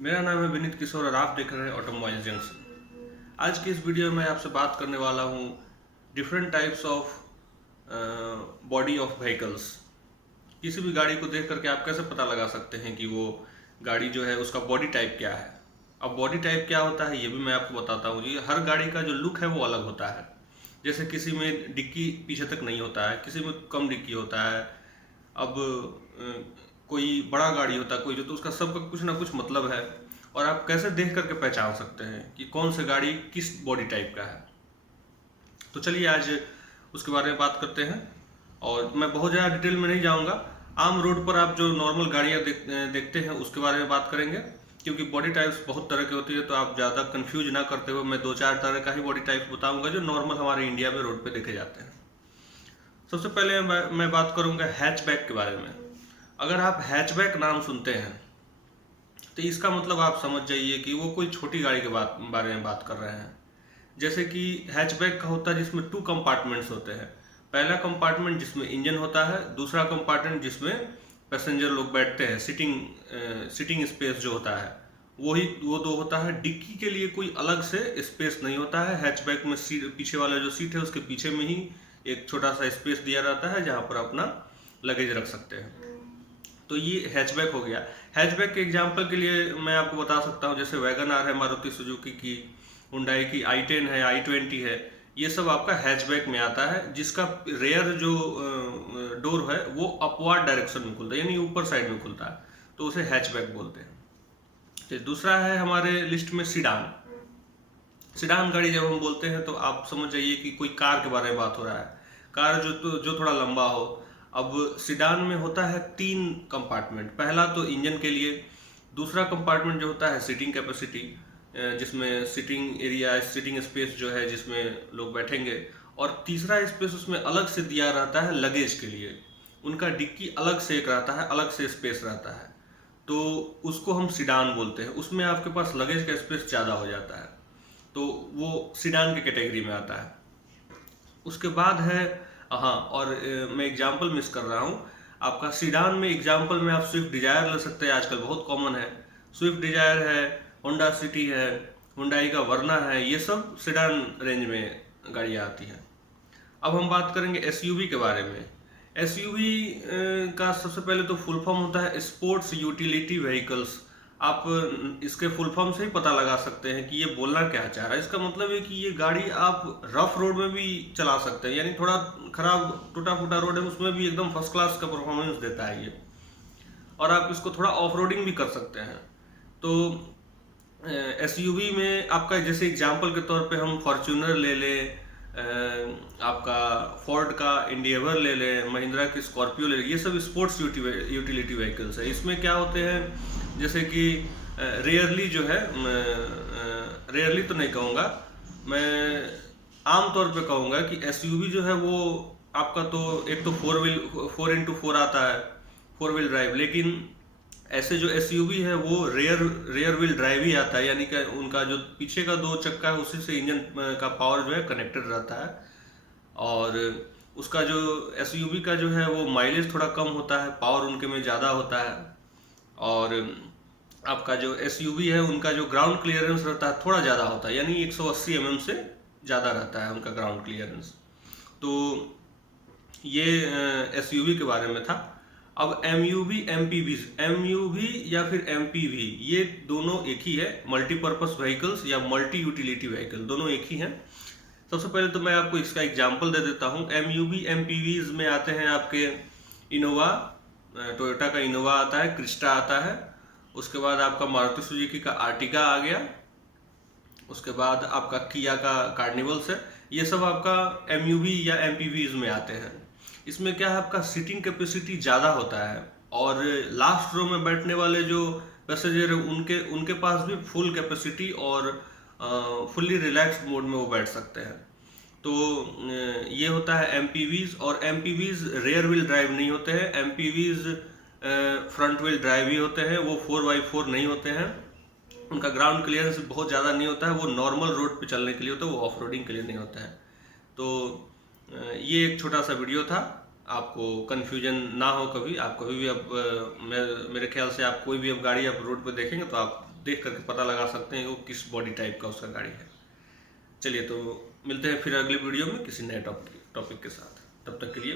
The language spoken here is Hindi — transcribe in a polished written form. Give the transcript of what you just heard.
मेरा नाम है विनीत किशोर और आप देख रहे हैं ऑटोमोबाइल जंक्शन। आज की इस वीडियो में मैं आपसे बात करने वाला हूँ different types of body of vehicles. किसी भी गाड़ी को देख करके आप कैसे पता लगा सकते हैं कि वो गाड़ी जो है उसका बॉडी टाइप क्या है। अब बॉडी टाइप क्या होता है ये भी मैं आपको बताता हूँ जी। हर गाड़ी का जो लुक है वो अलग होता है। जैसे किसी में डिक्की पीछे तक नहीं होता है, किसी में कम डिक्की होता है। अब कोई बड़ा गाड़ी होता है कोई जो, तो उसका सबका कुछ ना कुछ मतलब है। और आप कैसे देख करके पहचान सकते हैं कि कौन सी गाड़ी किस बॉडी टाइप का है। तो चलिए आज उसके बारे में बात करते हैं। और मैं बहुत ज़्यादा डिटेल में नहीं जाऊंगा। आम रोड पर आप जो नॉर्मल गाड़ियाँ देखते हैं उसके बारे में बात करेंगे, क्योंकि बॉडी टाइप्स बहुत तरह की होती है। तो आप ज़्यादा कंफ्यूज ना करते हुए मैं दो चार तरह का ही बॉडी टाइप्स बताऊंगा जो नॉर्मल हमारे इंडिया में रोड पे देखे जाते हैं। सबसे पहले मैं बात करूंगा हैचबैक के बारे में। अगर आप हैचबैक नाम सुनते हैं तो इसका मतलब आप समझ जाइए कि वो कोई छोटी गाड़ी के बारे में बात कर रहे हैं। जैसे कि हैचबैक का होता है जिसमें 2 कंपार्टमेंट्स होते हैं। पहला कंपार्टमेंट जिसमें इंजन होता है, दूसरा कंपार्टमेंट जिसमें पैसेंजर लोग बैठते हैं, सिटिंग स्पेस जो होता है वो दो होता है। डिक्की के लिए कोई अलग से स्पेस नहीं होता है। हैचबैक में पीछे वाला जो सीट है उसके पीछे में ही एक छोटा सा स्पेस दिया रहता है जहाँ पर अपना लगेज रख सकते हैं। तो ये हैचबैक हो गया। हैचबैक के एग्जांपल के लिए मैं आपको बता सकता हूँ, जैसे वैगन आर है मारुति सुजुकी की, हुंडई की i10 है, i20 है। ये सब आपका हैचबैक में आता है, जिसका रेयर जो डोर है वो अपवर्ड डायरेक्शन में खुलता है, यानी ऊपर साइड में खुलता है, तो उसे हैचबैक बोलते हैं। तो दूसरा है हमारे लिस्ट में सीडान। सीडान गाड़ी जब हम बोलते हैं तो आप समझ जाइए कि कोई कार के बारे में बात हो रहा है। कार जो थोड़ा लंबा हो। अब सीडान में होता है 3 कंपार्टमेंट। पहला तो इंजन के लिए, दूसरा कंपार्टमेंट जो होता है सीटिंग कैपेसिटी, जिसमें सिटिंग एरिया, सिटिंग स्पेस जो है जिसमें लोग बैठेंगे, और तीसरा स्पेस उसमें अलग से दिया रहता है लगेज के लिए। उनका डिक्की अलग से एक रहता है, अलग से स्पेस रहता है, तो उसको हम सीडान बोलते हैं। उसमें आपके पास लगेज का स्पेस ज़्यादा हो जाता है, तो वो सीडान के कैटेगरी में आता है। उसके बाद है, हाँ, और मैं एग्जांपल मिस कर रहा हूँ आपका। सीडान में एग्जांपल में आप स्विफ्ट डिजायर ले सकते हैं, आजकल बहुत कॉमन है। स्विफ्ट डिजायर है, होंडा सिटी है, हुंडई का वर्ना है, ये सब सीडान रेंज में गाड़ियाँ आती हैं। अब हम बात करेंगे एसयूवी के बारे में। एसयूवी का सबसे पहले तो फुल फॉर्म होता है स्पोर्ट्स यूटिलिटी व्हीकल्स। आप इसके फुल फॉर्म से ही पता लगा सकते हैं कि ये बोलना क्या चाह रहा है। इसका मतलब है कि ये गाड़ी आप रफ रोड में भी चला सकते हैं, यानी थोड़ा खराब टूटा फूटा रोड है उसमें भी एकदम फर्स्ट क्लास का परफॉर्मेंस देता है ये। और आप इसको थोड़ा ऑफ रोडिंग भी कर सकते हैं। तो एसयूवी में आपका जैसे एग्जांपल के तौर पे हम फॉर्च्यूनर ले लें, आपका फोर्ड का इंडिएवर ले लें, महिंद्रा की स्कॉर्पियो ले लें। ये सब स्पोर्ट्स यूटिलिटी व्हीकल्स है। इसमें क्या होते हैं, जैसे कि रेयरली जो है, रेयरली तो नहीं कहूँगा, मैं आम तौर पे कहूँगा कि एसयूवी जो है वो आपका तो एक तो 4x4 आता है, 4 व्हील ड्राइव। लेकिन ऐसे जो एसयूवी है वो रेयर व्हील ड्राइव ही आता है, यानी कि उनका जो पीछे का 2 चक्का है उसी से इंजन का पावर जो है कनेक्टेड रहता है। और उसका जो एसयूवी का जो है वो माइलेज थोड़ा कम होता है, पावर उनके में ज़्यादा होता है। और आपका जो एसयूवी है उनका जो ग्राउंड क्लियरेंस रहता है थोड़ा ज़्यादा होता है, यानी 180 mm से ज़्यादा रहता है उनका ग्राउंड क्लियरेंस। तो ये एसयूवी के बारे में था। अब एमयूवी एमयूवी या फिर एमपीवी, ये दोनों एक ही है। मल्टीपर्पस व्हीकल्स या मल्टी यूटिलिटी व्हीकल दोनों एक ही हैं। सबसे पहले तो मैं आपको इसका एग्जांपल दे देता हूँ। एमयूवी एमपीवीज में आते हैं आपके इनोवा, टोयोटा का इनोवा आता है, क्रिस्टा आता है। उसके बाद आपका मारुति सुजुकी का आर्टिगा आ गया। उसके बाद आपका किया का कार्निवल्स है। ये सब आपका एमयूवी या एमपीवीज में आते हैं। इसमें क्या है, आपका सीटिंग कैपेसिटी ज़्यादा होता है, और लास्ट रो में बैठने वाले जो पैसेंजर है उनके पास भी फुल कैपेसिटी और फुल्ली रिलैक्स्ड मोड में वो बैठ सकते हैं। तो ये होता है एमपीवीज। और एमपीवीज रेयर व्हील ड्राइव नहीं होते हैं, एमपीवीज फ्रंट व्हील ड्राइव ही होते हैं। वो 4x4 नहीं होते हैं, उनका ग्राउंड क्लियरेंस बहुत ज़्यादा नहीं होता है, वो नॉर्मल रोड पे चलने के लिए होता है, वो ऑफ रोडिंग के लिए नहीं होता है। तो ये एक छोटा सा वीडियो था, आपको कन्फ्यूजन ना हो कभी। आप कभी भी अब मेरे ख्याल से आप कोई भी अब गाड़ी आप रोड पे देखेंगे तो आप देख करके पता लगा सकते हैं वो किस बॉडी टाइप का उसका गाड़ी है। चलिए तो मिलते हैं फिर अगले वीडियो में किसी नए टॉपिक के साथ। तब तक के लिए